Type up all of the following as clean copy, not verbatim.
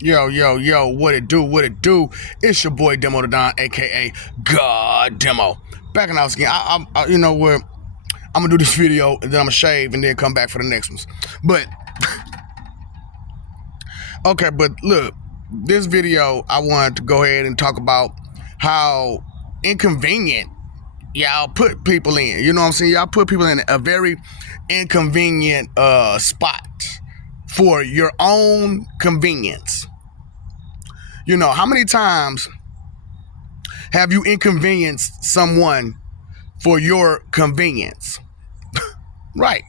Yo, what it do, what it do? It's your boy Demo the Don, aka God Demo. Back in the house again. You know what? I'm gonna do this video and then I'm gonna shave and then come back for the next ones. But okay, but look, this video I wanted to go ahead and talk about how inconvenient y'all put people in. You know what I'm saying? Y'all put people in a very inconvenient spot for your own convenience. You know, how many times have you inconvenienced someone for your convenience? Right.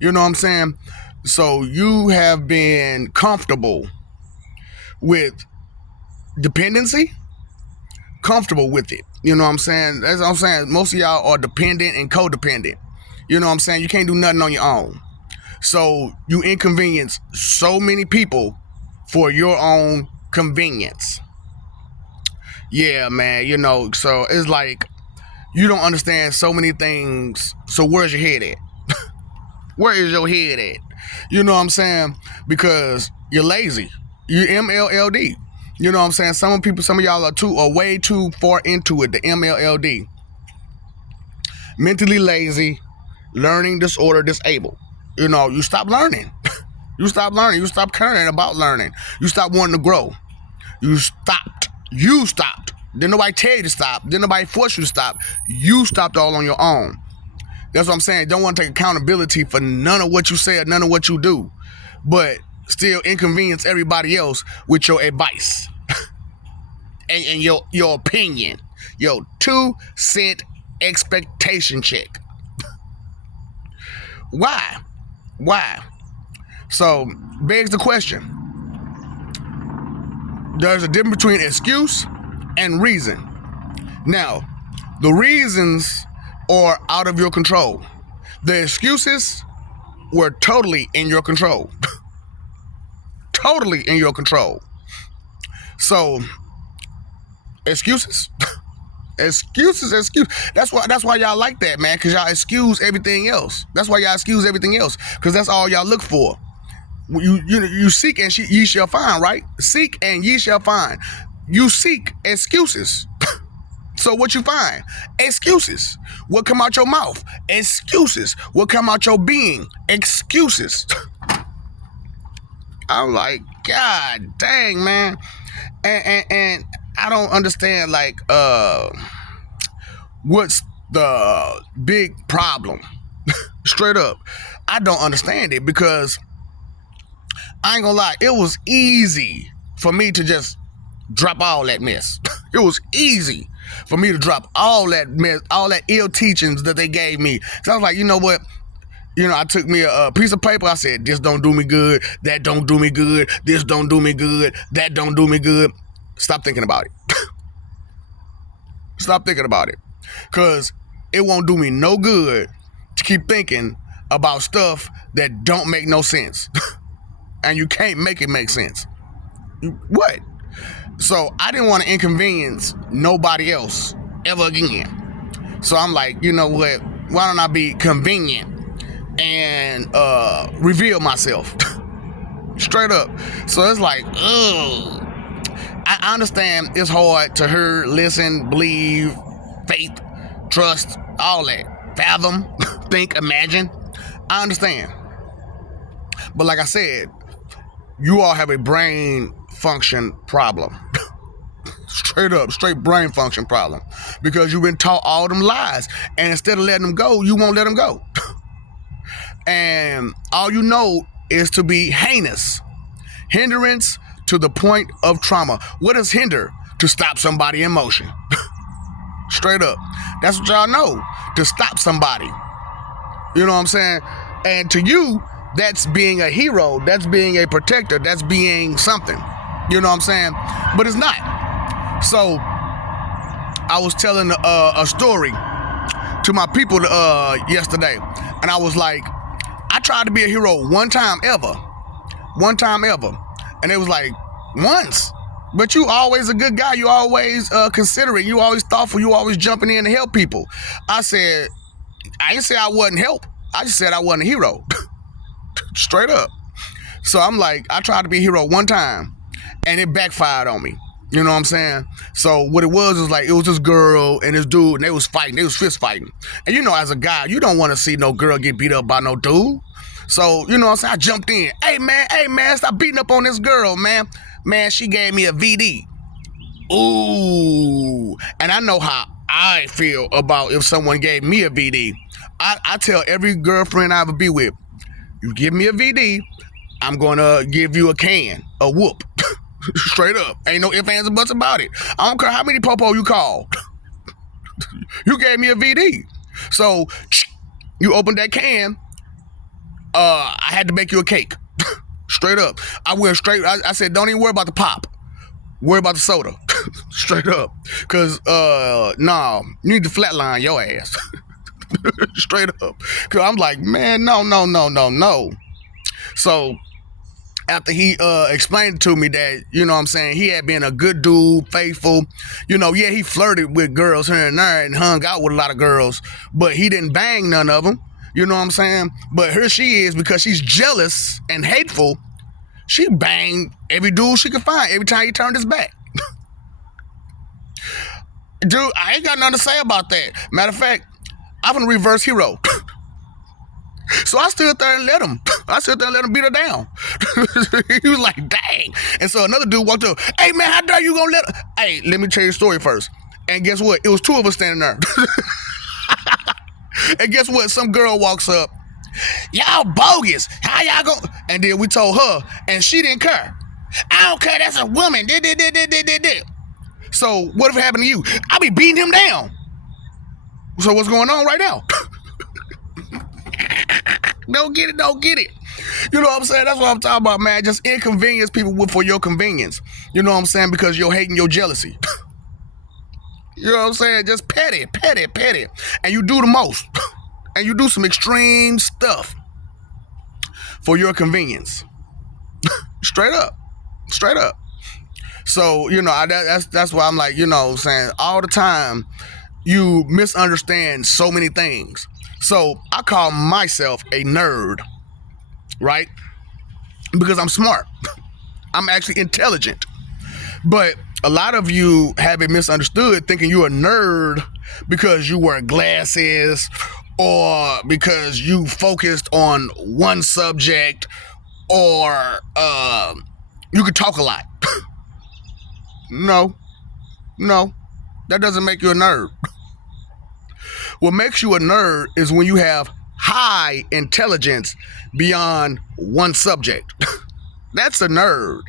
You know what I'm saying? So you have been comfortable with dependency, comfortable with it. You know what I'm saying? That's what I'm saying. Most of y'all are dependent and codependent. You know what I'm saying? You can't do nothing on your own. So you inconvenience so many people for your own convenience. Yeah, man, you know, so it's like you don't understand so many things. So where's your head at? Where is your head at? You know what I'm saying? Because you're lazy. You're MLLD. You know what I'm saying? Some of y'all are way too far into it, the MLLD. Mentally lazy, learning disorder, disabled. You know, you stop learning. You stop learning. You stop caring about learning. You stop wanting to grow. You stopped. Didn't nobody tell you to stop. Didn't nobody force you to stop. You stopped all on your own. That's what I'm saying. Don't want to take accountability for none of what you say or none of what you do, but still inconvenience everybody else with your advice and your opinion, your 2-cent expectation check. Why? So begs the question. There's a difference between excuse and reason. Now, the reasons are out of your control. The excuses were totally in your control. Totally in your control. So, excuses. Excuses. That's why y'all like that, man, because y'all excuse everything else. That's why y'all excuse everything else, because that's all y'all look for. You seek and ye shall find, right? Seek and ye shall find. You seek excuses. So what you find? Excuses. What come out your mouth? Excuses. What come out your being? Excuses. I'm like, God dang, man. And I don't understand, like, what's the big problem? Straight up. I don't understand it, because I ain't gonna lie, it was easy for me to just drop all that mess. It was easy for me to drop all that mess, all that ill teachings that they gave me. So I was like, you know what? You know, I took me a piece of paper. I said, this don't do me good. That don't do me good. This don't do me good. That don't do me good. Stop thinking about it. Stop thinking about it. Because it won't do me no good to keep thinking about stuff that don't make no sense. And you can't make it make sense. What? So I didn't want to inconvenience nobody else ever again. So I'm like, you know what? Why don't I be convenient and reveal myself? Straight up. So it's like, ugh. I understand it's hard to hear, listen, believe, faith, trust, all that. Fathom, think, imagine. I understand. But like I said, you all have a brain function problem. Straight brain function problem. Because you've been taught all them lies. And instead of letting them go, you won't let them go. And all you know is to be heinous. Hindrance to the point of trauma. What is hinder? To stop somebody in motion. Straight up. That's what y'all know. To stop somebody. You know what I'm saying? And to you, that's being a hero. That's being a protector. That's being something. You know what I'm saying? But it's not. So I was telling a story to my people yesterday. And I was like, I tried to be a hero one time ever. And it was like, once. But you always a good guy. You always considerate. You always thoughtful. You always jumping in to help people. I said, I didn't say I wasn't help. I just said I wasn't a hero. Straight up. So I'm like, I tried to be a hero one time. and it backfired on me. You know what I'm saying? So what it was like, it was this girl and this dude, and they was fighting. They was fist fighting. And you know, as a guy, you don't want to see no girl get beat up by no dude. So, you know what I'm saying? I jumped in. Hey, man, stop beating up on this girl, man. Man, she gave me a VD. Ooh. And I know how I feel about if someone gave me a VD. I tell every girlfriend I ever be with, you give me a VD, I'm going to give you a whoop. Straight up. Ain't no ifs, ands, or buts about it. I don't care how many popo you call. You gave me a VD. So, you opened that can, I had to make you a cake. Straight up. I went straight, I said, don't even worry about the pop. Worry about the soda. Straight up. Because, nah, you need to flatline your ass. Straight up. Because I'm like, man, no. So, after he explained to me that, you know what I'm saying, he had been a good dude, faithful, you know, yeah, he flirted with girls here and there and hung out with a lot of girls, but he didn't bang none of them, you know what I'm saying? But here she is, because she's jealous and hateful, she banged every dude she could find every time he turned his back. Dude, I ain't got nothing to say about that. Matter of fact, I'm a reverse hero. So I stood there and let him beat her down. He was like, dang. And so another dude walked up, hey man, how dare you gonna let her? Hey, let me tell you a story first. And guess what? It was two of us standing there. And guess what? Some girl walks up, y'all bogus. How y'all go? And then we told her, and she didn't care. I don't care, that's a woman. So what if it happened to you? I'll be beating him down. So what's going on right now? Don't get it. You know what I'm saying? That's what I'm talking about, man. Just inconvenience people for your convenience. You know what I'm saying? Because you're hating your jealousy. You know what I'm saying? Just petty. And you do the most. And you do some extreme stuff for your convenience. Straight up. So, you know, that's why I'm like, you know what I'm saying? All the time, you misunderstand so many things. So I call myself a nerd, right? Because I'm smart. I'm actually intelligent. But a lot of you have it misunderstood, thinking you're a nerd because you wear glasses or because you focused on one subject or you could talk a lot. No, that doesn't make you a nerd. What makes you a nerd is when you have high intelligence beyond one subject. That's a nerd.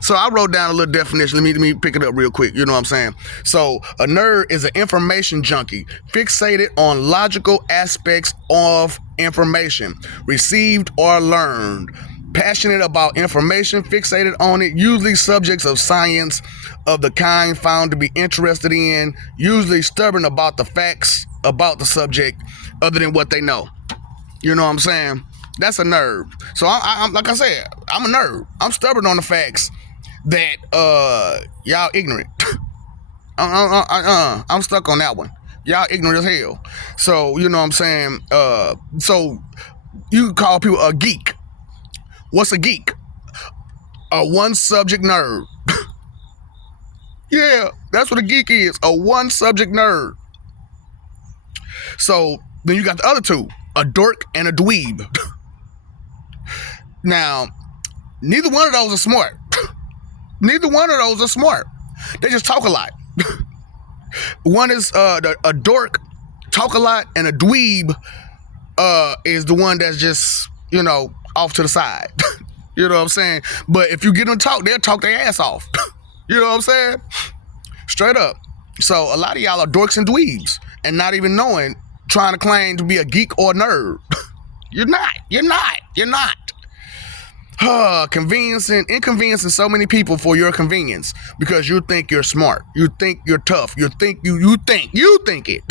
So I wrote down a little definition. Let me pick it up real quick. You know what I'm saying? So a nerd is an information junkie, fixated on logical aspects of information, received or learned, passionate about information, fixated on it, usually subjects of science of the kind found to be interested in, usually stubborn about the facts about the subject other than what they know. You know what I'm saying? That's a nerd. So I'm like I said, I'm a nerd. I'm stubborn on the facts that y'all ignorant. I'm stuck on that one. Y'all ignorant as hell. So you know what I'm saying? So you call people a geek. What's a geek? A one subject nerd. Yeah, that's what a geek is. A one subject nerd. So then you got the other two, a dork and a dweeb. Now, neither one of those are smart. They just talk a lot. One is a dork, talk a lot, and a dweeb is the one that's just, you know, off to the side. You know what I'm saying? But if you get them to talk, they'll talk their ass off. You know what I'm saying? Straight up. So a lot of y'all are dorks and dweebs and not even knowing, trying to claim to be a geek or a nerd. You're not. Inconveniencing so many people for your convenience because you think you're smart. You think you're tough. You think it.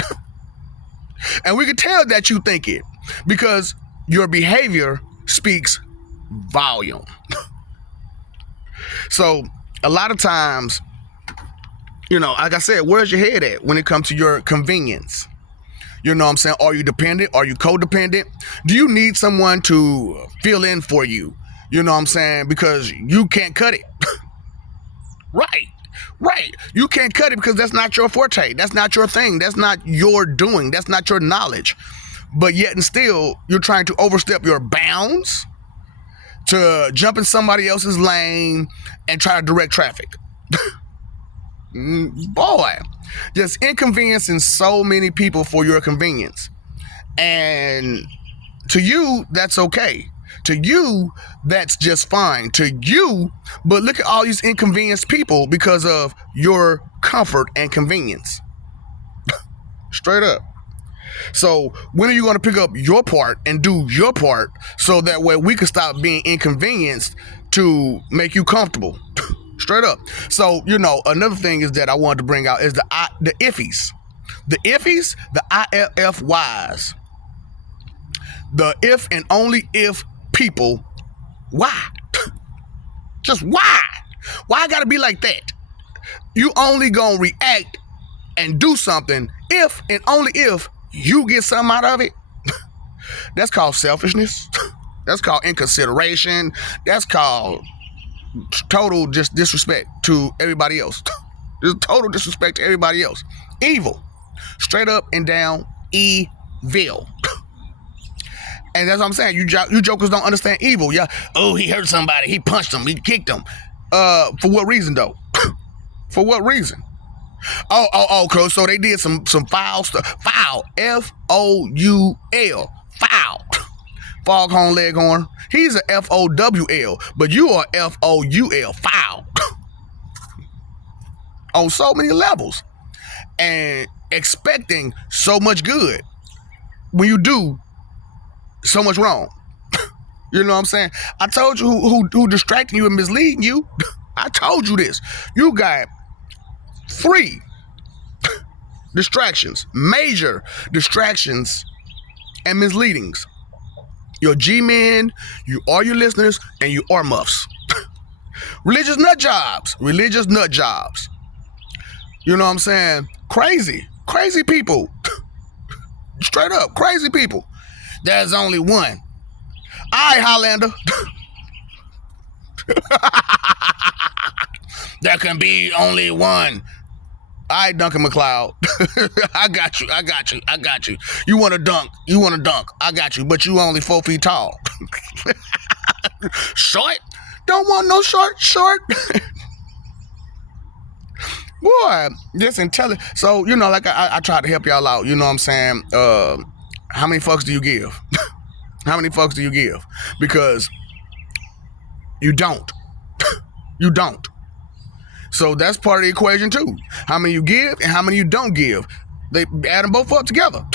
And we can tell that you think it because your behavior speaks volume. So a lot of times, you know, like I said, where's your head at when it comes to your convenience? You know what I'm saying? Are you dependent? Are you codependent? Do you need someone to fill in for you? You know what I'm saying? Because you can't cut it. Right. Right. You can't cut it because that's not your forte. That's not your thing. That's not your doing. That's not your knowledge. But yet and still, you're trying to overstep your bounds to jump in somebody else's lane and try to direct traffic. Boy, just inconveniencing so many people for your convenience. And to you, that's okay. To you, that's just fine. To you, but look at all these inconvenienced people because of your comfort and convenience. Straight up. So when are you going to pick up your part and do your part so that way we can stop being inconvenienced to make you comfortable? Straight up. So, another thing is that I wanted to bring out is the iffies. The iffies, the IFYs. The if and only if people. Why? Just why? Why I gotta be like that? You only gonna react and do something if and only if you get something out of it. That's called selfishness. That's called inconsideration. That's called total just disrespect to everybody else. Just total disrespect to everybody else. Evil. Straight up and down evil. And that's what I'm saying. You jokers don't understand evil. Yeah. Oh, he hurt somebody. He punched him. He kicked him. For what reason though? For what reason? Oh, cool. So they did some foul stuff. Foul. Foul. Foul. Foghorn Leghorn. He's a FOWL, but you are FOUL. Foul. On so many levels. And expecting so much good when you do so much wrong. You know what I'm saying? I told you who distracting you and misleading you. I told you this. You got 3 distractions, major distractions and misleadings. Your G-men, you are your listeners, and you are muffs. Religious nut jobs. Religious nut jobs. You know what I'm saying? Crazy people. Straight up, crazy people. There's only one. All right, Highlander. There can be only one. All right, Duncan McLeod. I got you. You want to dunk. I got you, but you only 4 feet tall. Short? Don't want no short. Boy, just intelligent. So, like I try to help y'all out. You know what I'm saying? How many fucks do you give? How many fucks do you give? Because you don't. You don't. So that's part of the equation too. How many you give and how many you don't give. They add them both up together.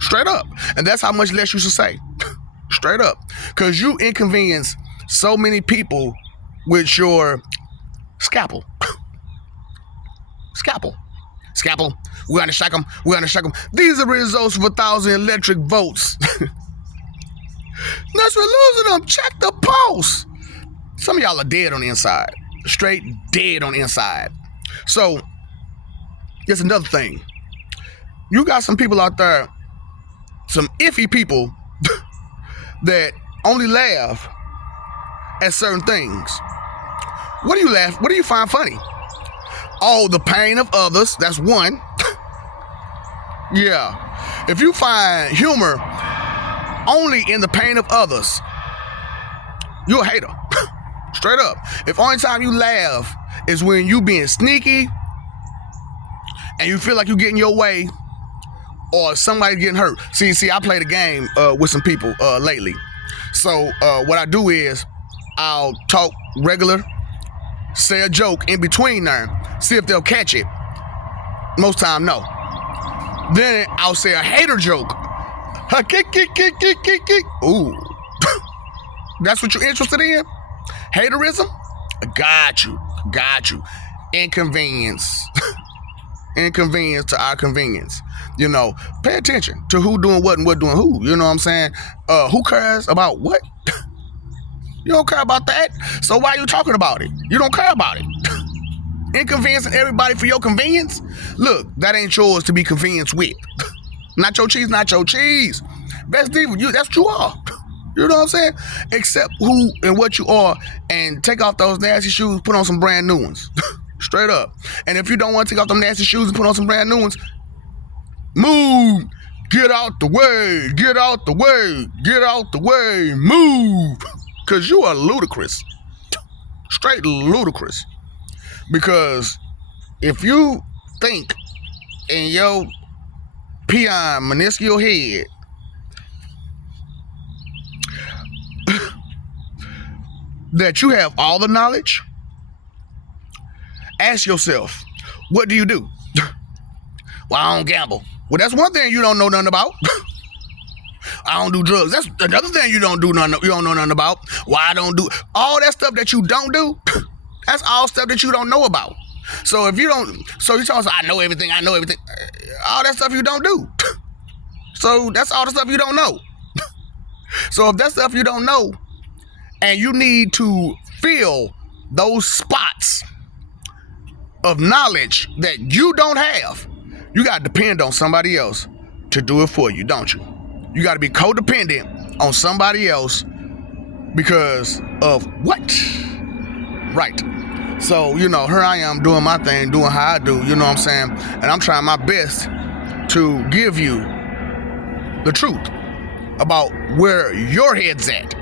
Straight up. And that's how much less you should say. Straight up. Because you inconvenience so many people with your scalpel. Scalpel. We're gonna shock them. These are the results of 1,000 electric votes. That's we're losing them. Check the pulse. Some of y'all are dead on the inside. Straight dead on the inside. So, there's another thing. You got some people out there, some iffy people that only laugh at certain things. What do you laugh? What do you find funny? Oh, the pain of others. That's one. Yeah. If you find humor only in the pain of others, you're a hater. Straight up. If only time you laugh is when you being sneaky and you feel like you're getting your way or somebody's getting hurt. See, I played a game with some people lately. So what I do is I'll talk regular, say a joke in between there, see if they'll catch it. Most time, no. Then I'll say a hater joke. Kick. Ooh. That's what you're interested in? Haterism? Got you. Inconvenience. Inconvenience to our convenience. Pay attention to who doing what and what doing who. You know what I'm saying? Who cares about what? You don't care about that. So why are you talking about it? You don't care about it. Inconveniencing everybody for your convenience? Look, that ain't yours to be convenienced with. Not your cheese. Best evil. That's what you are. You know what I'm saying? Accept who and what you are and take off those nasty shoes, put on some brand new ones. Straight up. And if you don't want to take off them nasty shoes and put on some brand new ones, move. Get out the way. Get out the way. Get out the way. Move. Because you are ludicrous. Straight ludicrous. Because if you think in your peon minuscule head that you have all the knowledge, ask yourself, what do you do? Well, I don't gamble. Well, that's one thing you don't know nothing about. I don't do drugs. That's another thing you don't know nothing about. Why I don't do all that stuff that you don't do. That's all stuff that you don't know about. So if you don't, so you tell us, I know everything. All that stuff you don't do. So that's all the stuff you don't know. So if that's stuff you don't know, and you need to fill those spots of knowledge that you don't have, you got to depend on somebody else to do it for you, don't you? You got to be codependent on somebody else because of what? Right. So, here I am doing my thing, doing how I do, you know what I'm saying? And I'm trying my best to give you the truth about where your head's at.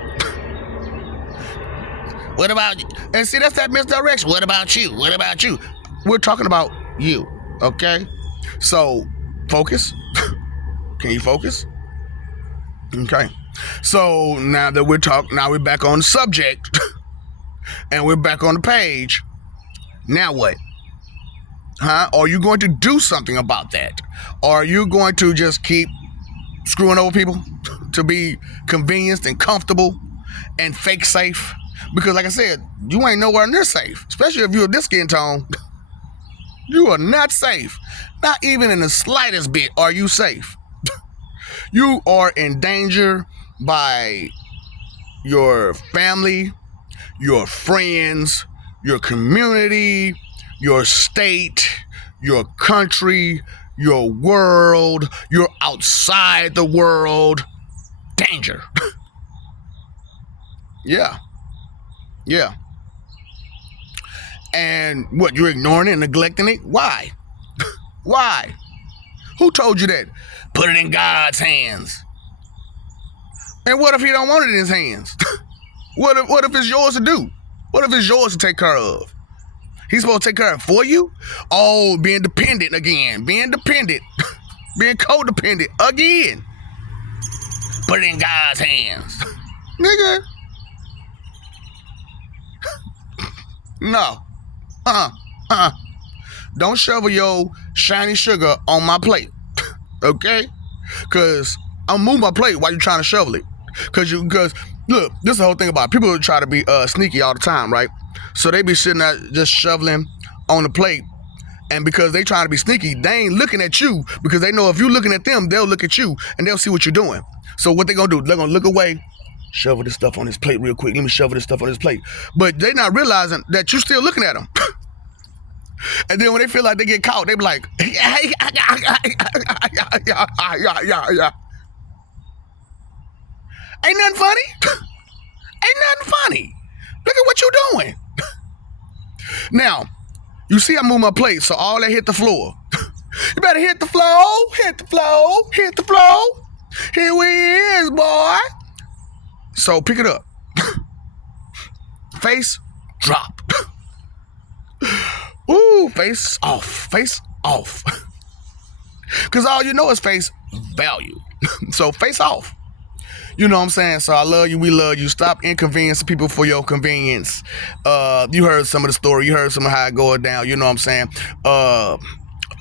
What about you? And see, that's that misdirection. What about you? What about you? We're talking about you, okay? So, focus. Can you focus? Okay. So, now that we're back on the subject, and we're back on the page, now what? Are you going to do something about that? Or are you going to just keep screwing over people to be convenienced and comfortable and fake safe? Because like I said, you ain't nowhere near safe, especially if you're this skin tone. You are not safe. Not even in the slightest bit are you safe. You are in danger by your family, your friends, your community, your state, your country, your world. You're outside the world. Danger. Yeah. And what, you're ignoring it and neglecting it? Why? Why? Who told you that? Put it in God's hands. And what if he don't want it in his hands? What if it's yours to do? What if it's yours to take care of? He's supposed to take care of it for you? Oh, being dependent again. Being dependent. Being codependent again. Put it in God's hands. Nigga. No. Don't shovel your shiny sugar on my plate. Okay? Because I'll move my plate while you're trying to shovel it. Because look, this is the whole thing about it. People try to be sneaky all the time, right? So they be sitting there just shoveling on the plate. And because they trying to be sneaky, they ain't looking at you, because they know if you looking at them, they'll look at you and they'll see what you're doing. So what they gonna do? They're gonna look away, shovel this stuff on this plate real quick. Let me shovel this stuff on this plate. But they not realizing that you're still looking at them. And then when they feel like they get caught, they be like, yeah. Ain't nothing funny. Ain't nothing funny. Look at what you doing. Now, you see I move my plate, so all that hit the floor. You better hit the floor, hit the floor, hit the floor. Here we is, boy. So pick it up. Face drop. Ooh, face off. Because all you know is face value. So face off. You know what I'm saying? So I love you. We love you. Stop inconveniencing people for your convenience. You heard some of the story. You heard some of how it goes down. You know what I'm saying?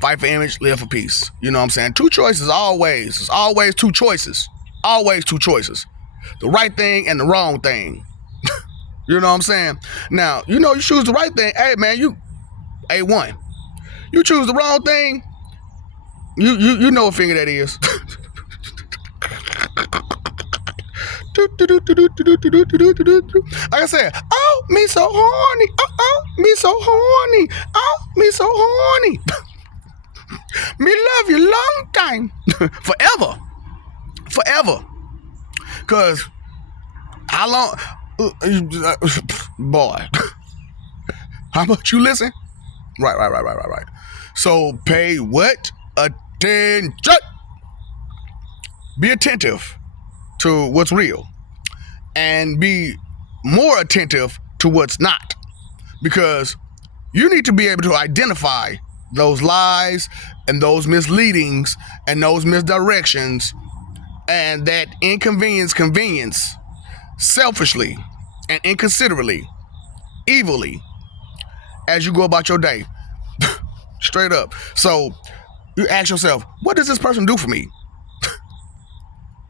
Fight for image, live for peace. You know what I'm saying? Two choices always. It's always two choices. Always two choices. The right thing and the wrong thing. You know what I'm saying? Now, you choose the right thing. Hey, man, you A1. You choose the wrong thing, you know what finger that is. Like I said, oh, me so horny. Oh, me so horny. Oh, me so horny. Me love you long time. Forever. Because How long? Boy, how much you listen? Right. So pay what? Attention. Be attentive to what's real and be more attentive to what's not. Because you need to be able to identify those lies and those misleadings and those misdirections and that convenience selfishly and inconsiderately, evilly, as you go about your day. Straight up. So you ask yourself, what does this person do for me?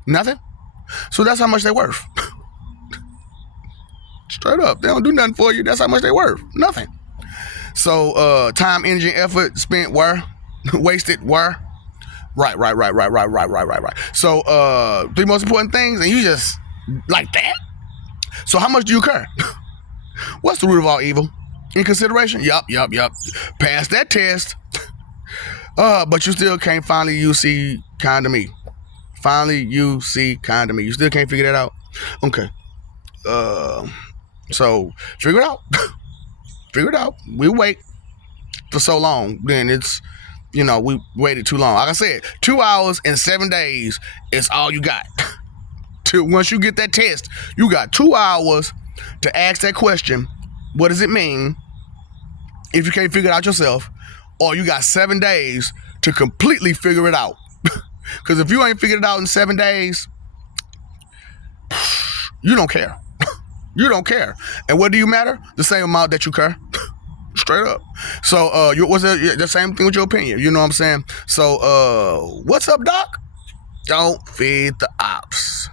Nothing. So that's how much they're worth. Straight up. They don't do nothing for you. That's how much they're worth. Nothing. So time, energy, effort spent where? Wasted where? Right. So three most important things, and you just like that? So how much do you care? What's the root of all evil? Inconsideration? Yup. Pass that test. But you still can't finally you see kind of me. Finally you see kind of me. You still can't figure that out? Okay. So figure it out. Figure it out. We wait for so long. Then it's, we waited too long. Like I said, 2 hours and 7 days is all you got. Once you get that test, you got 2 hours to ask that question. What does it mean? If you can't figure it out yourself, or you got 7 days to completely figure it out. Because if you ain't figured it out in 7 days, you don't care. You don't care. And what do you matter? The same amount that you care. Straight up. So what's the same thing with your opinion? You know what I'm saying? So what's up, Doc? Don't feed the ops.